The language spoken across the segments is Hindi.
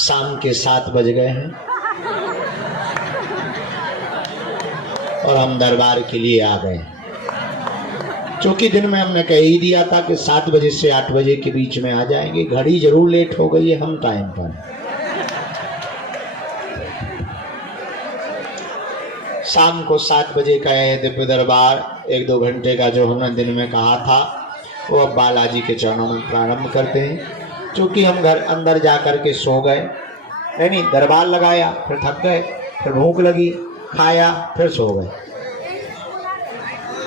शाम के 7 बज गए हैं और हम दरबार के लिए आ गए। क्योंकि दिन में हमने कह ही दिया था कि 7 बजे से 8 बजे के बीच में आ जाएंगे। घड़ी जरूर लेट हो गई है, हम टाइम पर। शाम को 7 बजे का है दिव्य दरबार। 1-2 घंटे का जो हमने दिन में कहा था वो अब बालाजी के चरणों में प्रारंभ करते हैं। क्योंकि हम घर अंदर जा कर के सो गए, नहीं दरबार लगाया, फिर थक गए, फिर भूख लगी, खाया, फिर सो गए।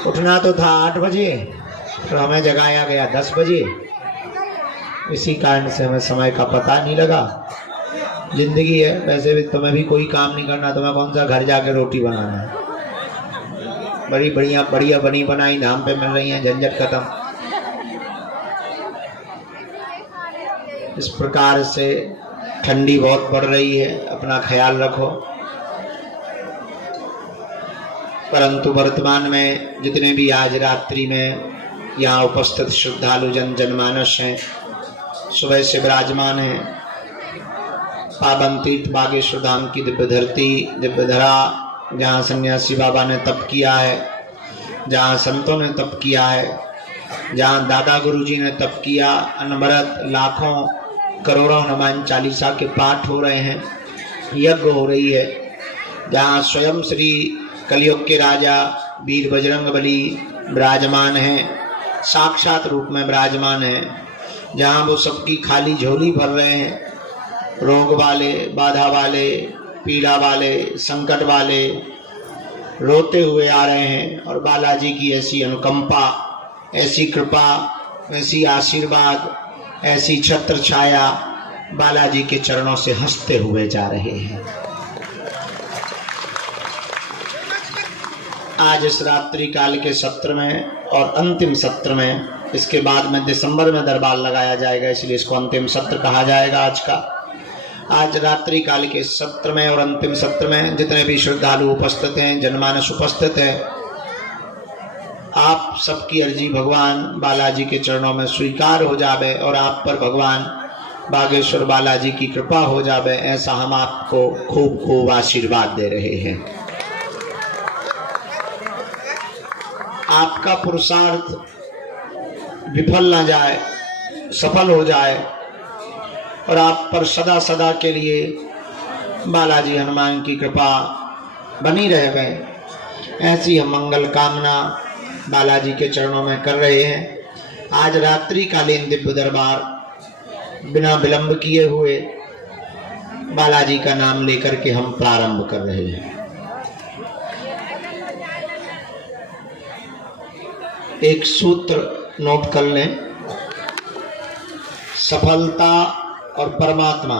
उठना तो था 8 बजे, फिर हमें जगाया गया 10 बजे। इसी कारण से हमें समय का पता नहीं लगा। जिंदगी है, वैसे भी तुम्हें भी कोई काम नहीं करना, तुम्हें कौन सा घर जाके रोटी बनाना है। बड़ी बढ़िया बनी बनाई धाम पे मिल रही है, झंझट खत्म। इस प्रकार से ठंडी बहुत पड़ रही है, अपना ख्याल रखो। परंतु वर्तमान में जितने भी आज रात्रि में यहाँ उपस्थित श्रद्धालु जनमानस हैं, सुबह से विराजमान हैं। पावन तीर्थ बागेश्वर धाम की दिव्य धरती, दिव्य धरा, जहाँ सन्यासी बाबा ने तप किया है, जहाँ संतों ने तप किया है, जहाँ दादा गुरुजी ने तप किया। अनवरत लाखों करोड़ों हनुमान चालीसा के पाठ हो रहे हैं, यज्ञ हो रही है। जहाँ स्वयं श्री कलयुग के राजा वीर बजरंगबली विराजमान हैं, साक्षात रूप में विराजमान हैं। जहाँ वो सबकी खाली झोली भर रहे हैं। रोग वाले, बाधा वाले, पीड़ा वाले, संकट वाले रोते हुए आ रहे हैं। और बालाजी की ऐसी अनुकंपा, ऐसी कृपा, ऐसी आशीर्वाद, ऐसी छत्र छाया बालाजी के चरणों से हंसते हुए जा रहे हैं। आज इस रात्रि काल के सत्र में और अंतिम सत्र में, इसके बाद में दिसंबर में दरबार लगाया जाएगा, इसलिए इसको अंतिम सत्र कहा जाएगा आज का। आज रात्रि काल के सत्र में और अंतिम सत्र में जितने भी श्रद्धालु उपस्थित हैं, जनमानस उपस्थित है, आप सबकी अर्जी भगवान बालाजी के चरणों में स्वीकार हो जावे और आप पर भगवान बागेश्वर बालाजी की कृपा हो जावे, ऐसा हम आपको खूब खूब आशीर्वाद दे रहे हैं। आपका पुरुषार्थ विफल ना जाए, सफल हो जाए और आप पर सदा सदा के लिए बालाजी हनुमान की कृपा बनी रह गए, ऐसी हम मंगल कामना बालाजी के चरणों में कर रहे हैं। आज रात्रि कालीन दिव्य दरबार बिना विलंब किए हुए बालाजी का नाम लेकर के हम प्रारंभ कर रहे हैं। एक सूत्र नोट कर लें, सफलता और परमात्मा,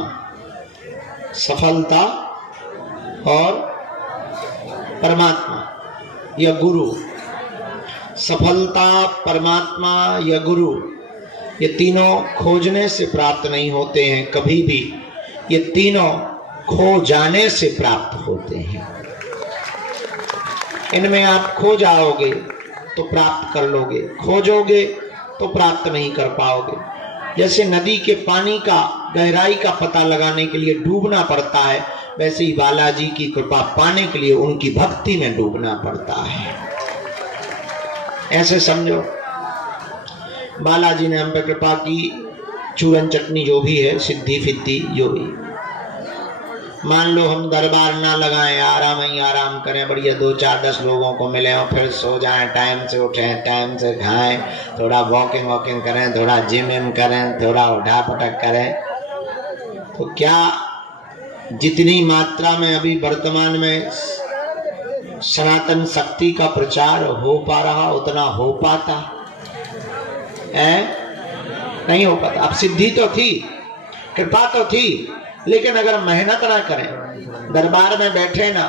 सफलता और परमात्मा या गुरु, सफलता, परमात्मा या गुरु, ये तीनों खोजने से प्राप्त नहीं होते हैं कभी भी। ये तीनों खो जाने से प्राप्त होते हैं। इनमें आप खो जाओगे तो प्राप्त कर लोगे, खोजोगे तो प्राप्त नहीं कर पाओगे। जैसे नदी के पानी का गहराई का पता लगाने के लिए डूबना पड़ता है, वैसे ही बालाजी की कृपा पाने के लिए उनकी भक्ति में डूबना पड़ता है। ऐसे समझो, बालाजी ने हम पे कृपा की, चूरन चटनी जो भी है, सिद्धि फिद्धि जो भी। मान लो हम दरबार ना लगाएं, आराम ही आराम करें, बढ़िया 2, 4, 10 लोगों को मिले और फिर सो जाएं, टाइम से उठें, टाइम से खाएं, थोड़ा वॉकिंग करें, थोड़ा जिम करें, थोड़ा उठा पटक करें, तो क्या जितनी मात्रा में अभी वर्तमान में सनातन शक्ति का प्रचार हो पा रहा उतना हो पाता है? नहीं हो पाता। अब सिद्धि तो थी, कृपा तो थी, लेकिन अगर मेहनत ना करें, दरबार में बैठे ना,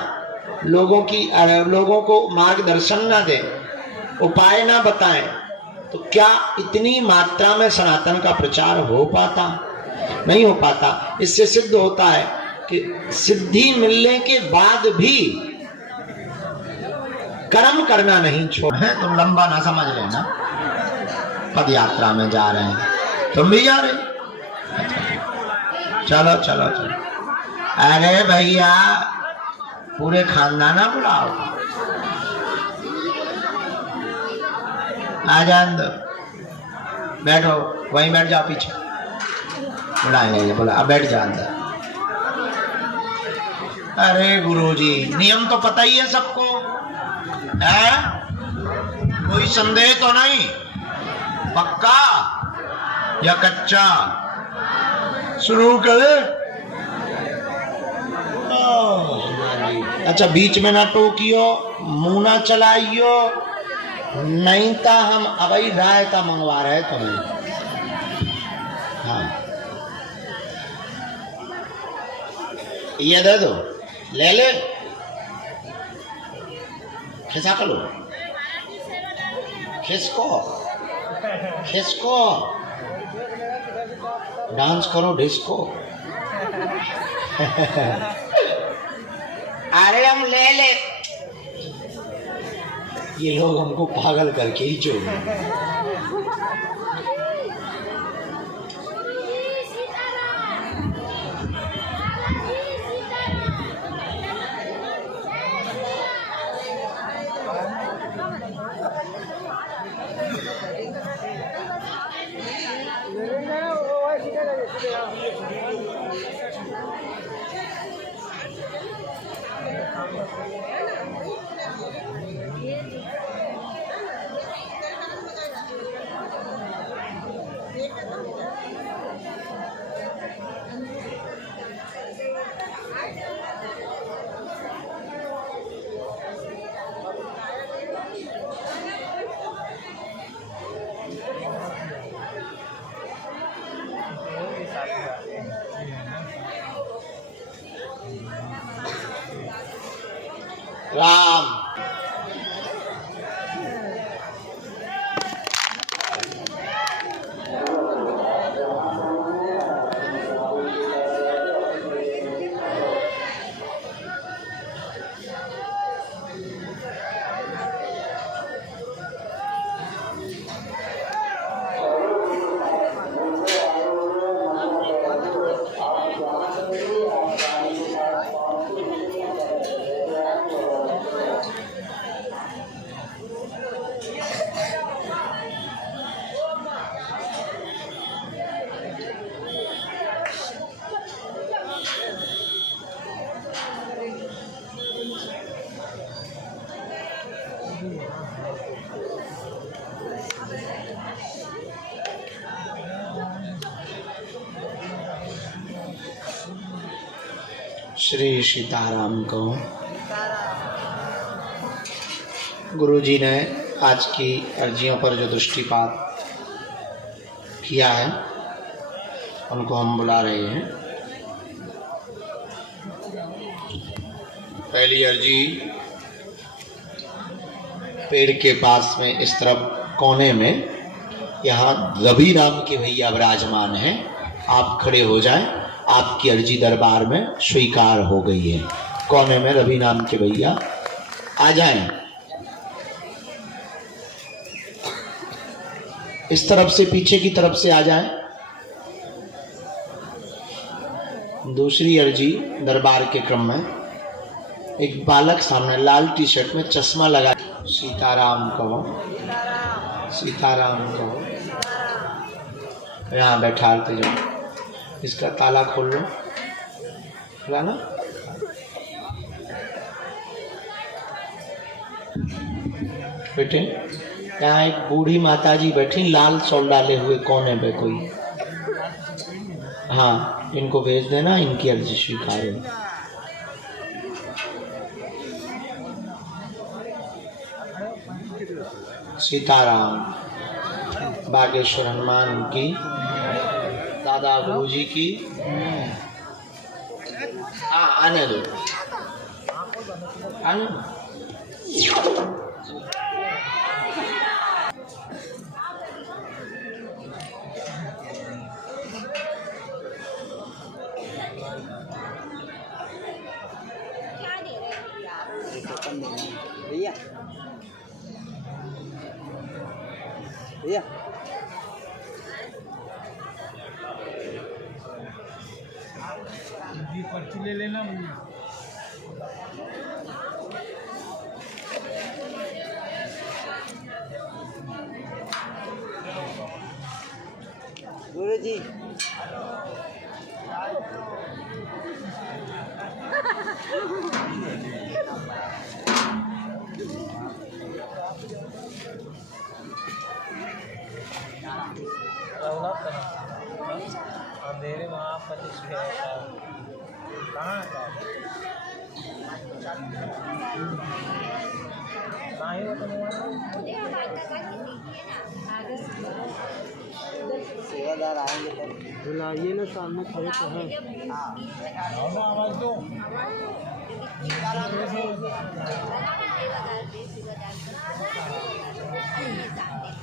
लोगों को मार्गदर्शन ना दें, उपाय ना बताएं, तो क्या इतनी मात्रा में सनातन का प्रचार हो पाता? नहीं हो पाता। इससे सिद्ध होता है कि सिद्धि मिलने के बाद भी कर्म करना नहीं छोड़ है। तुम लंबा ना समझ लेना, पद यात्रा में जा रहे हैं, तुम भी जा रहे चलो चलो चलो। अरे भैया पूरे खानदान बुलाओ, आ जान दो, बैठो वहीं बैठ जाओ पीछे, बुलाएंगे बोला अब बैठ जा अंदर। अरे गुरुजी नियम तो पता ही है सबको, है कोई संदेह तो नहीं, पक्का या कच्चा? शुरू करे। अच्छा बीच में ना टोकियो, मुंह ना चलाइयो, नहीं तो हम अभी रायता मंगवा रहे तुम्हें। हाँ ये दे दो, ले ले, खिसा कर लो, खिसको खिसको, डांस करो डिस्को। अरे हम ले ले, ये लोग हमको पागल करके ही छोड़। राम श्री सीताराम को। गुरुजी ने आज की अर्जियों पर जो दृष्टिपात किया है उनको हम बुला रहे हैं। पहली अर्जी पेड़ के पास में इस तरफ कोने में, यहाँ रवि नाम के भैया विराजमान हैं, आप खड़े हो जाएं, आपकी अर्जी दरबार में स्वीकार हो गई है। कोने में रवि नाम के भैया आ जाएं। इस तरफ से पीछे की तरफ से आ जाएं। दूसरी अर्जी दरबार के क्रम में एक बालक सामने लाल टी शर्ट में चश्मा लगा, सीताराम कहो, सीताराम कहो, यहाँ बैठाते जाओ। इसका ताला खोल लो, खुला ना? बेटे यहाँ एक बूढ़ी माताजी बैठी, लाल शॉल डाले हुए कोने पे कोई। हाँ इनको भेज देना, इनकी अर्जी स्वीकार है। सीताराम। बागेश्वर हनुमान की, दादा गुरुजी की। हाँ आने दो, आने दो। भैया भैया ये पर्ची ले लेना। गुरु जी अंधेरे वहाँ पर कहाँ सेवादार आएंगे तब बुलाइए ना, सामने खड़े तो हैं। आवाज दो।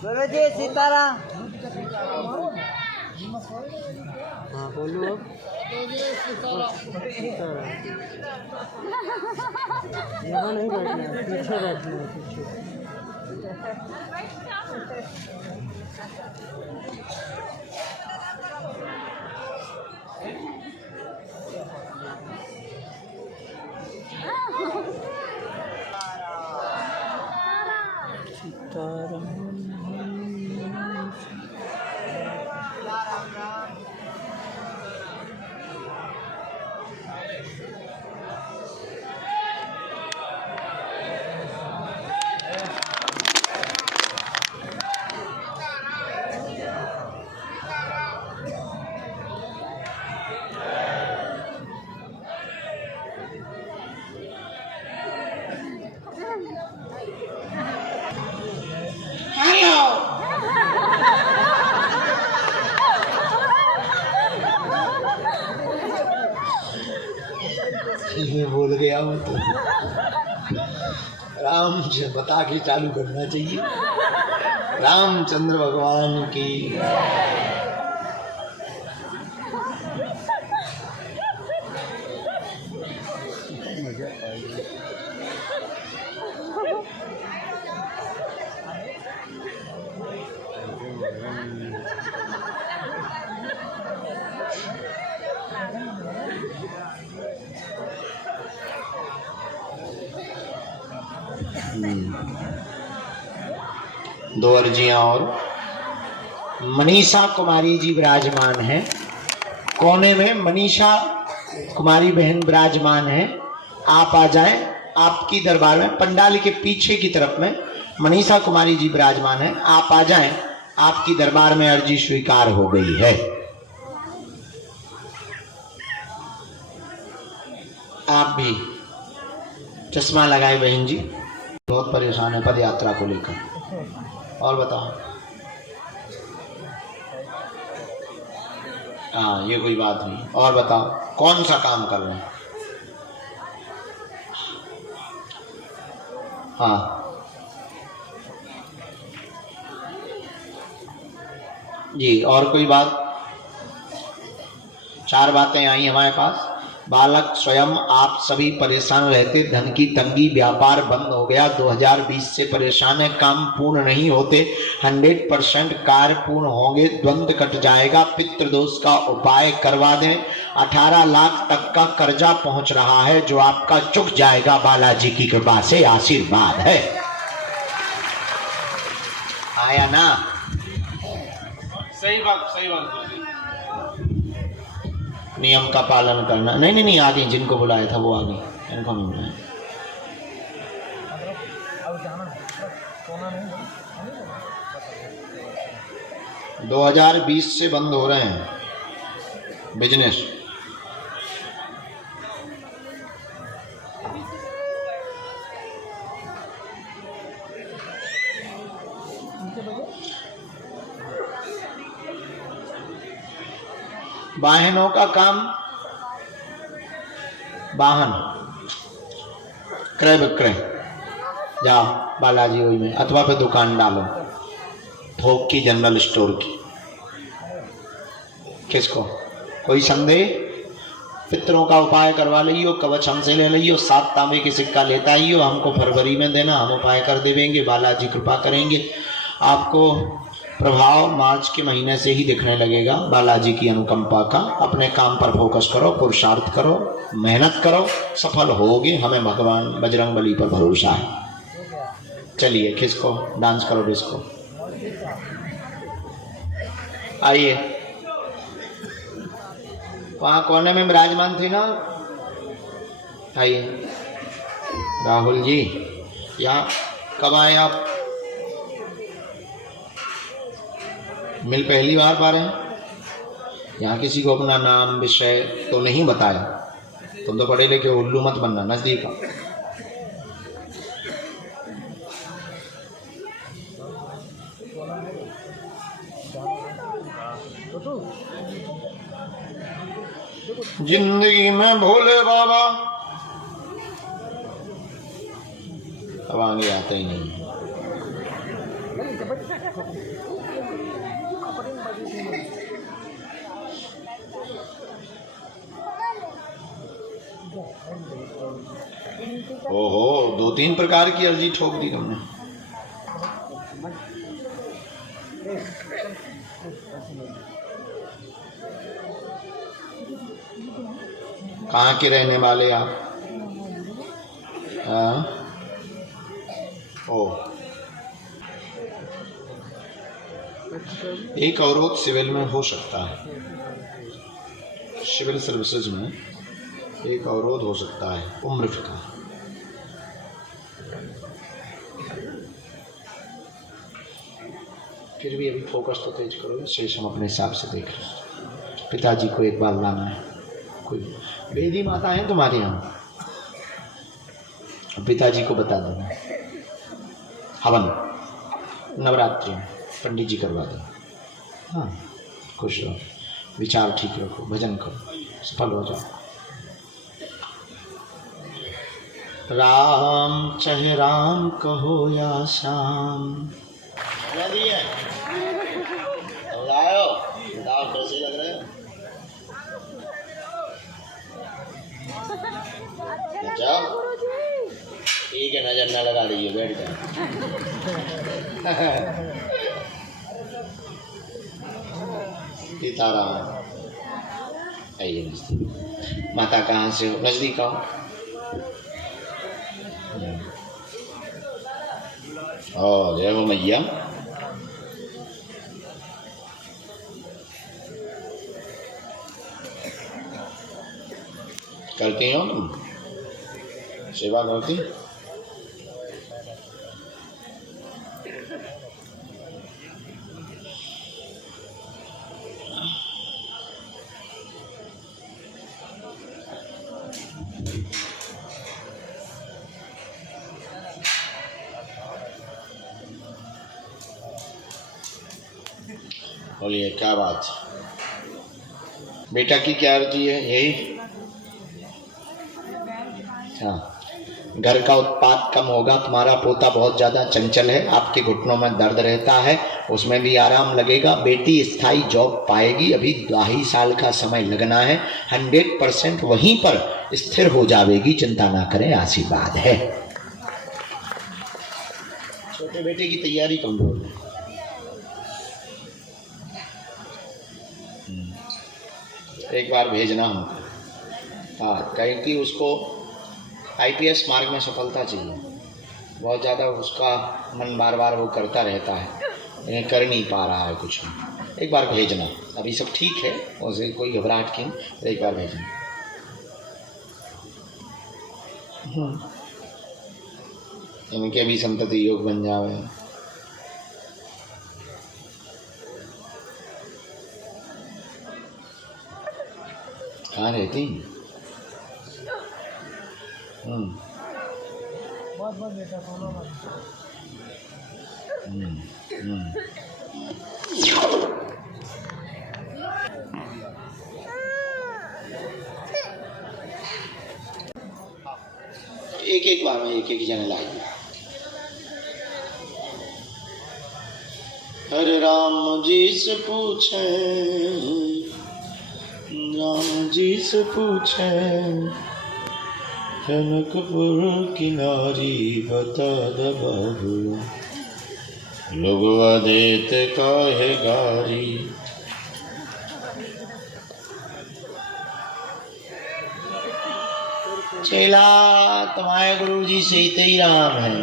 गुरु जी सीताराम। हाँ बोलो अब। सीताराम यहाँ नहीं बैठना है, पीछे बैठना है, पीछे। सीताराम मैं बोल गया हूँ तो राम जी बता के चालू करना चाहिए। रामचंद्र भगवान की। दो अर्जियां और मनीषा कुमारी जी विराजमान हैं कोने में। मनीषा कुमारी बहन विराजमान है, आप आ जाएं। आपकी दरबार में पंडाल के पीछे की तरफ में मनीषा कुमारी जी विराजमान है, आप आ जाएं। आपकी दरबार में अर्जी स्वीकार हो गई है। आप भी चश्मा लगाए बहन जी, बहुत परेशान है पद यात्रा को लेकर। और बताओ। हाँ ये कोई बात नहीं। और बताओ कौन सा काम कर रहे हैं? हाँ जी। और कोई बात? चार बातें आई हमारे पास। बालक स्वयं आप सभी परेशान रहते, धन की तंगी, व्यापार बंद हो गया, 2020 से परेशान है, काम पूर्ण नहीं होते, 100% कार्य पूर्ण होंगे, द्वंद्व कट जाएगा, पितृदोष का उपाय करवा दें, 18 लाख तक का कर्जा पहुंच रहा है जो आपका चुक जाएगा, बालाजी की कृपा से आशीर्वाद है। आया ना? सही बात, सही बात। नियम का पालन करना। नहीं नहीं आ गई, जिनको बुलाया था वो आ गई, इनको नहीं बुलाया। 2020 से बंद हो रहे हैं बिजनेस। वाहनों का काम, वाहन क्रय विक्रय, जाओ बालाजी वही में, अथवा फिर दुकान डालो थोक की, जनरल स्टोर की। किसको कोई संदेह? पितरों का उपाय करवा लियो, कवच हमसे ले लियो, 7 तांबे के सिक्का लेता ही हो, हमको फरवरी में देना, हम उपाय कर देंगे, बालाजी कृपा करेंगे। आपको प्रभाव मार्च के महीने से ही दिखने लगेगा बालाजी की अनुकंपा का। अपने काम पर फोकस करो, पुरुषार्थ करो, मेहनत करो, सफल होगे। हमें भगवान बजरंगबली पर भरोसा है। चलिए खिसको, डांस करो डिस्को। आइए, वहां कोने में विराजमान थी ना, आइए। राहुल जी, यहाँ कब आए आप? मिल पहली बार पा रहे हैं? यहाँ किसी को अपना नाम विषय तो नहीं बताया। तुम तो पढ़े लिखे, उल्लू मत बनना। नजदीक आओ। जिंदगी में भोले बाबा अब आगे आते ही नहीं। ओहो, 2-3 प्रकार की अर्जी ठोक दी तुमने। कहाँ के रहने वाले आप? ओ, एक अवरोध सिविल में हो सकता है। सिविल सर्विसेज में एक अवरोध हो सकता है उम्र का। फिर भी अभी फोकस तो तेज करो, शेष हम अपने हिसाब से देख रहे हैं। पिताजी को एक बार लाना है। कोई वेदी माता है तुम्हारे यहाँ? पिताजी को बता देना। हवन नवरात्रि में पंडित जी करवा दो। हाँ, खुश रहो, विचार ठीक रखो, भजन करो, सफल हो जाओ। राम चाहे राम कहो या श्याम। लाओ, बताओ कैसे लग रहे हो? जाओ, ठीक है, नजर ना लगा दीजिए, बैठ जाओ। सीताराम। आइए नजदीक। माता कहाँ से हो? नजदीक आओ। ओ, जय हो मैया। करती हो तुम सेवा? करती? बोलिए, क्या बात? बेटा की क्या अर्जी है? यही? हाँ, घर का उत्पाद कम होगा। तुम्हारा पोता बहुत ज़्यादा चंचल है, आपके घुटनों में दर्द रहता है, उसमें भी आराम लगेगा। बेटी स्थायी जॉब पाएगी। अभी 2.5 साल का समय लगना है। 100% वहीं पर स्थिर हो जाएगी। चिंता ना करें, आशीर्वाद है। छोटे बेटे की तैयारी कमजोर है। एक बार भेजना हमको। हाँ, कहीं कि उसको IPS मार्ग में सफलता चाहिए। बहुत ज़्यादा उसका मन बार बार वो करता रहता है, लेकिन कर नहीं पा रहा है कुछ भी। एक बार भेजना। अभी सब ठीक है, उसे कोई घबराहट की, एक बार भेजना। इनके भी संतति योग बन जावे। कहाँ रहती? बहुत बेटा सोना। एक बार में एक जने लाइए। हरे राम जी से पूछे, राम जी से पूछे, जनकपुर की नारी बता द बाबू। लुगवा देत काहे गारी। चेला तुम्हारे गुरु जी सीते ही राम है।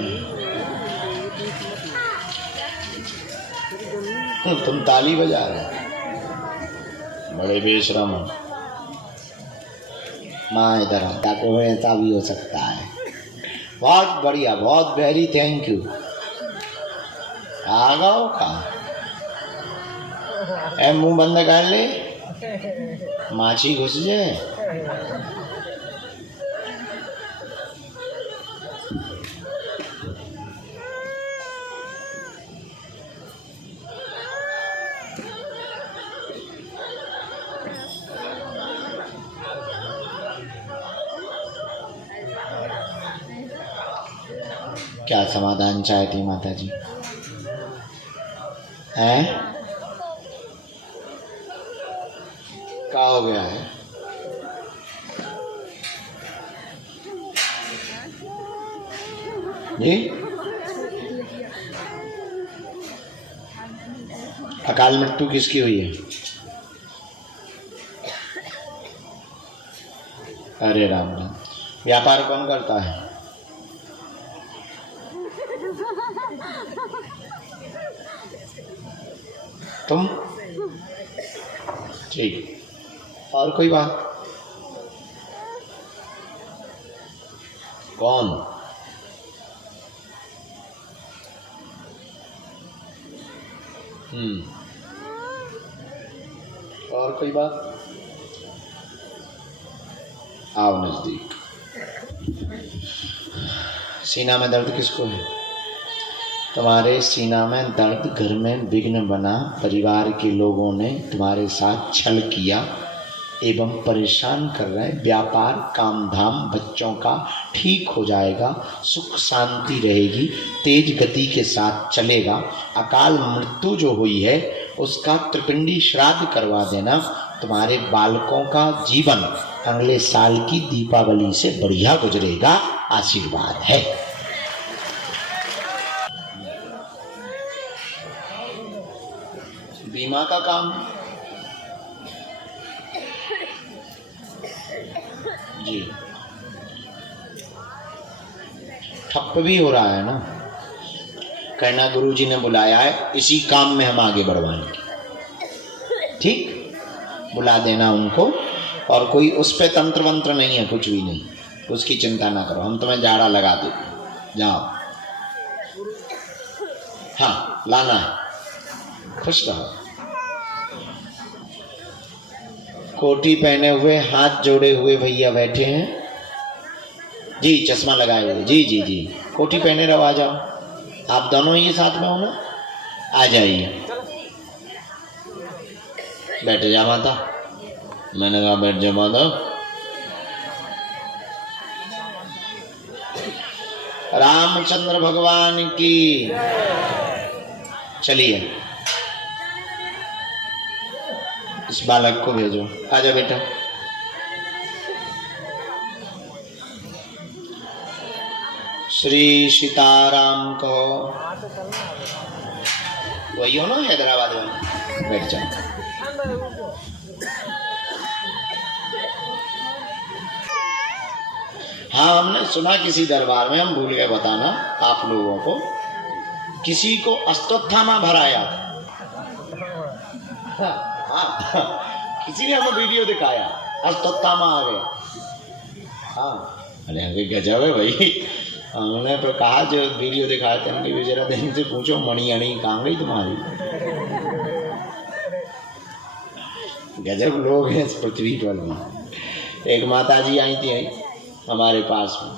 तुम ताली बजा रहे बड़े बेशरम हो। माँ इधर आता को ऐसा भी हो सकता है। बहुत बढ़िया, बहुत वेरी थैंक यू। आ गओ का ए मुंह बंद कर ले, माछी घुस जाए। क्या समाधान चाहती माता जी? हैं? क्या हो गया है? जी अकाल मृत्यु किसकी हुई है? अरे राम राम। व्यापार कौन करता है? तुम? ठीक। और कोई बात? कौन? और कोई बात? आओ नजदीक। सीना में दर्द किसको है? तुम्हारे सीना में दर्द घर में विघ्न बना, परिवार के लोगों ने तुम्हारे साथ छल किया एवं परेशान कर रहे। व्यापार काम धाम बच्चों का ठीक हो जाएगा, सुख शांति रहेगी, तेज गति के साथ चलेगा। अकाल मृत्यु जो हुई है उसका त्रिपिंडी श्राद्ध करवा देना। तुम्हारे बालकों का जीवन अगले साल की दीपावली से बढ़िया गुजरेगा। आशीर्वाद है। बीमा का काम जी ठप्प भी हो रहा है ना। कहना गुरुजी ने बुलाया है, इसी काम में हम आगे बढ़वाएंगे। ठीक, बुला देना उनको। और कोई उस पे तंत्र वंत्र नहीं है, कुछ भी नहीं, उसकी चिंता ना करो। हम तुम्हें जाड़ा लगा देंगे, जाओ। हाँ लाना है। खुश रहो। कोटी पहने हुए हाथ जोड़े हुए भैया बैठे हैं जी, चश्मा लगाए हुए। जी जी जी, कोटी पहने रहो। आ जाओ, आप दोनों ही साथ में हो ना, आ जाइए। बैठ जा माता। मैंने कहा बैठ जा माता। रामचंद्र भगवान की। चलिए इस बालक को भेजो। आजा बेटा। श्री सीताराम कहो। वही हो ना हैदराबाद में? बैठ जाओ। हाँ हमने सुना किसी दरबार में, हम भूल गए बताना आप लोगों को, किसी को अश्वत्थामा भराया। हाँ किसी ने हमें वीडियो दिखाया, अश्वत्थामा आ गया। हाँ अरे हमें गजब है भाई। हमने तो कहा जो वीडियो दिखाए थे उनकी जरा दिन से पूछो मणि अणी कहाँ गई तुम्हारी। गजब लोग हैं इस पृथ्वी पर भी। एक माता जी आई थी हमारे पास में,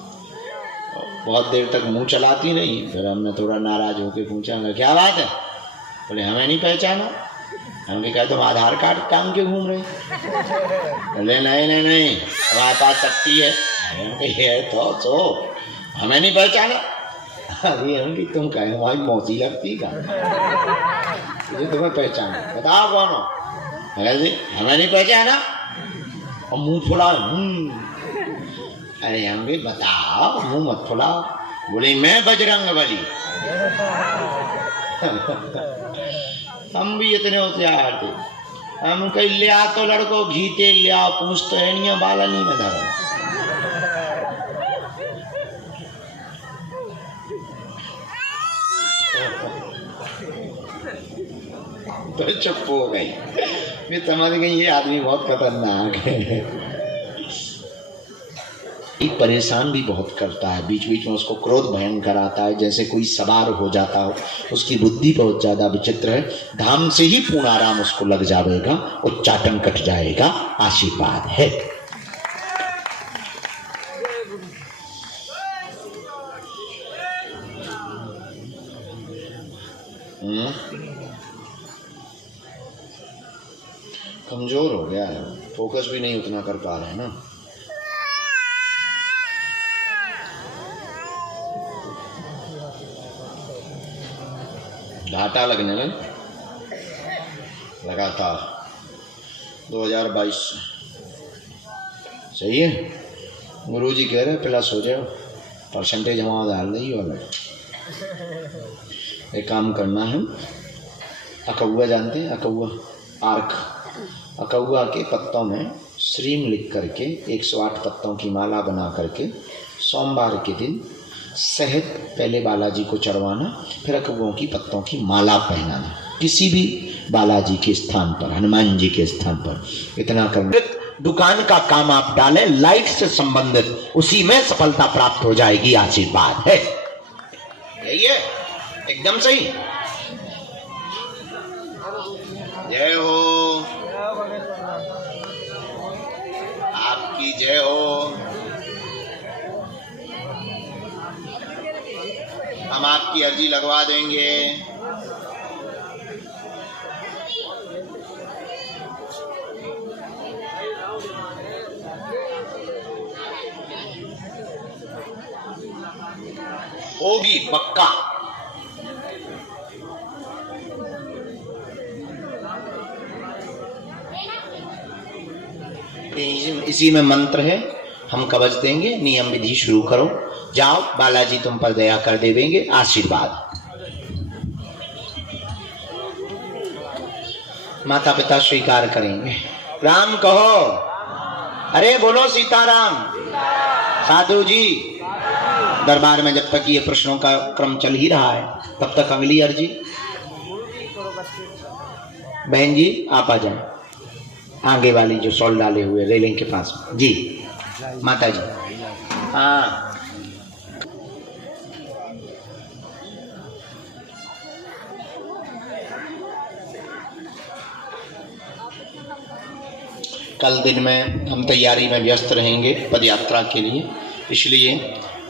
बहुत देर तक मुंह चलाती नहीं। फिर हमने थोड़ा नाराज होकर पूछा क्या बात है? बोले हमें नहीं पहचाना। हमने कहा तुम आधार कार्ड काम क्यों घूम रहे? बोले नहीं नहीं नहीं हमारे पास शक्ति है। तो हमें नहीं पहचाना? अभी हमकी तुम कहे हमारी मौसी लगती का मुझे तुम्हें पहचाना, बताओ कौन हो? हमें नहीं पहचाना और मुंह फुला। अरे हम भी बताओ, मुंह मत फुलाओ। बोले मैं बजरंग बली। हम भी इतने होशियार थे। हम कहीं ले आ तो लड़को घी तेल ले आओ, पूछते है नहीं बाला नहीं में धरा। तो चुप हो गई। मैं समझ गई ये आदमी बहुत खतरनाक है। परेशान भी बहुत करता है, बीच बीच में उसको क्रोध भयंकर आता है, जैसे कोई सवार हो जाता हो। उसकी बुद्धि बहुत ज्यादा विचित्र है। धाम से ही पूर्ण आराम उसको लग जाएगा, उच्चाटन कट जाएगा। आशीर्वाद है। कमजोर हो गया है, फोकस भी नहीं उतना कर पा रहे हैं ना। घाटा लगने लगा लगातार 2022 से। सही है, गुरुजी कह रहे प्लस हो जाओ, परसेंटेज हमारा डाल रही वाला। एक काम करना है, अकौआ जानते हैं, अकौआ आर्क, अकौआ के पत्तों में श्रीम लिख करके 108 पत्तों की माला बना करके सोमवार के दिन शहद पहले बालाजी को चढ़वाना, फिर अकौओं की पत्तों की माला पहनाना किसी भी बालाजी के स्थान पर, हनुमान जी के स्थान पर। इतना करना। दुकान का काम आप डालें लाइट से संबंधित, उसी में सफलता प्राप्त हो जाएगी। आशीर्वाद है। यही है, एकदम सही। जय हो, आपकी जय हो। हम आपकी अर्जी लगवा देंगे। होगी पक्का। इसी में मंत्र है, हम कवच देंगे। नियम विधि शुरू करो, जाओ, बालाजी तुम पर दया कर देवेंगे। आशीर्वाद। माता पिता स्वीकार करेंगे। राम कहो, अरे बोलो सीताराम। साधु जी, दरबार में जब तक ये प्रश्नों का क्रम चल ही रहा है, तब तक अगली अर्जी। बहन जी आप आ जाए, आगे वाली जो सॉल डाले हुए रेलिंग के पास जी। माता जी, हाँ कल दिन में हम तैयारी में व्यस्त रहेंगे पद यात्रा के लिए, इसलिए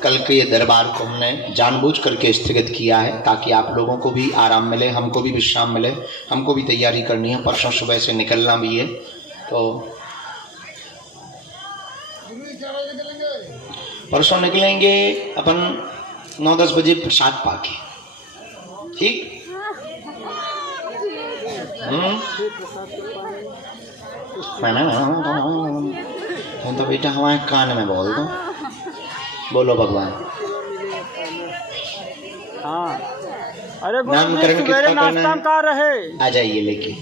कल के ये दरबार को हमने जानबूझ करके स्थगित किया है, ताकि आप लोगों को भी आराम मिले, हमको भी विश्राम मिले। हमको भी तैयारी करनी है, परसों सुबह से निकलना भी है। तो परसों निकलेंगे अपन 9-10 बजे प्रसाद पाके, ठीक। तो बेटा हमारे कान में बोल दो, बोलो भगवान। हाँ, अरे नामकरण कितना करना कहाँ रहे? आ जाइए लेके।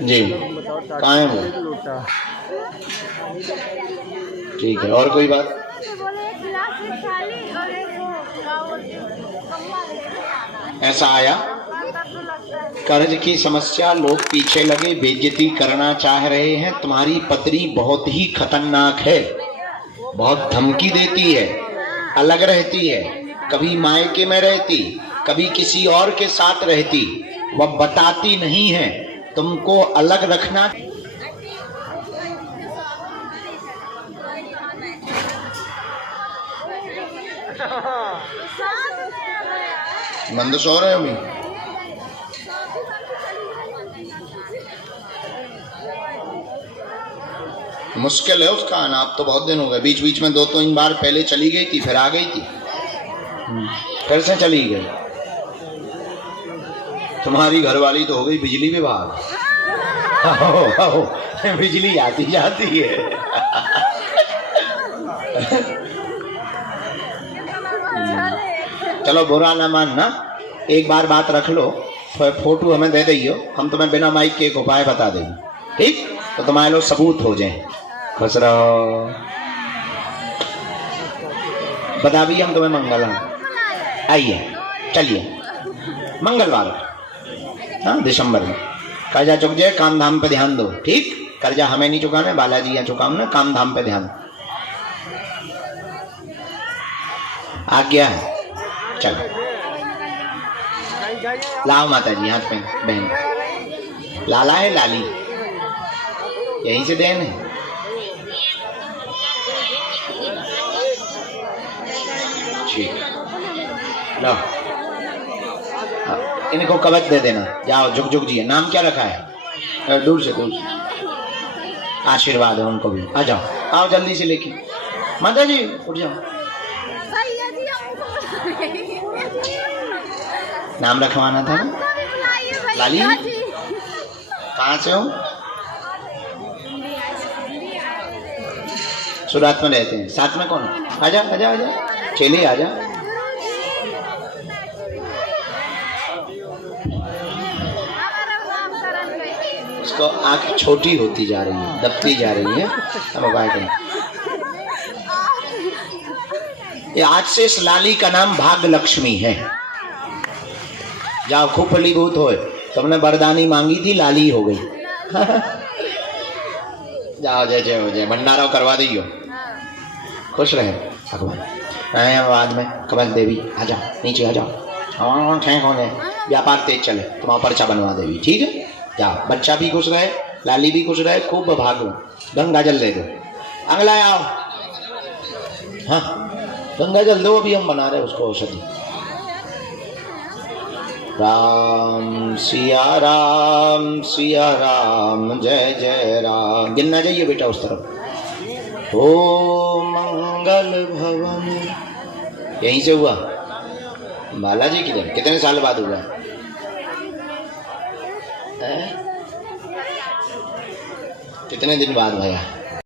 जी कहाँ है वो? ठीक है, और कोई बात? ऐसा आया कर्ज की समस्या, लोग पीछे लगे बेइज्जती करना चाह रहे हैं। तुम्हारी पत्नी बहुत ही खतरनाक है, बहुत धमकी देती है, अलग रहती है, कभी मायके में रहती, कभी किसी और के साथ रहती, वह बताती नहीं है। तुमको अलग रखना। मंद सो रहे अभी? मुश्किल है उसका आना। आप तो बहुत दिन हो गए, बीच बीच में 2-3 बार पहले चली गई थी, फिर आ गई थी, फिर से चली गई। तुम्हारी घरवाली तो हो गई बिजली विभाग। आओ, आओ, बिजली आती जाती है। चलो बुरा ना मानना, एक बार बात रख लो, फोटो हमें दे दियो, हम तुम्हें बिना माइक के एक उपाय बता देंगे, ठीक? तो तुम्हारे लोग सबूत हो जाए। खुश रहो। बता भी हम तुम्हें मंगल। आइए चलिए मंगलवार, हाँ दिसंबर में कर्जा चुक जाए, काम धाम पे ध्यान दो, ठीक? कर्जा हमें नहीं चुकाना, बालाजी यहाँ चुकाना, काम धाम पे ध्यान। आज्ञा है। चलो लाओ माता जी हाथ में बहन। लाला है लाली, यहीं से देन है। ठीक, लो इनको कवच दे देना। जाओ जुग जुग जी। नाम क्या रखा है? दूर से दूर से आशीर्वाद है उनको भी। आ जाओ, आओ जल्दी से लेके। माता जी उठ जाओ। नाम रखवाना था ना? लाली कहाँ से हो? सूरत में रहते हैं। साथ में कौन? आजा आजा आजा, चलिए आजा। उसको आंख छोटी होती जा रही है, दबती जा रही है। अब उपाय करें। ये आज से इस लाली का नाम भाग लक्ष्मी है। जाओ खूब फलीभूत हो। तुमने वरदानी मांगी थी, लाली हो गई। जाओ जय जय हो जय, भंडारा करवा दियो। खुश रहे भगवान। बाद में कमल देवी आ जाओ, नीचे आ जाओ। हाँ ठेक होने, व्यापार तेज चले, तुम्हारा पर्चा बनवा देवी, ठीक है? जाओ, बच्चा भी खुश रहे, लाली भी खुश रहे, खूब भागो। गंगा जल दे दो। अगला आओ। हाँ गंगा जल दो, अभी हम बना रहे उसको औषधि। राम सिया राम जय जय राम। गिनना चाहिए बेटा उस तरफ। ओ मंगल भवन, यहीं से हुआ। बालाजी किधर, कितने साल बाद हुआ? कितने दिन बाद भैया?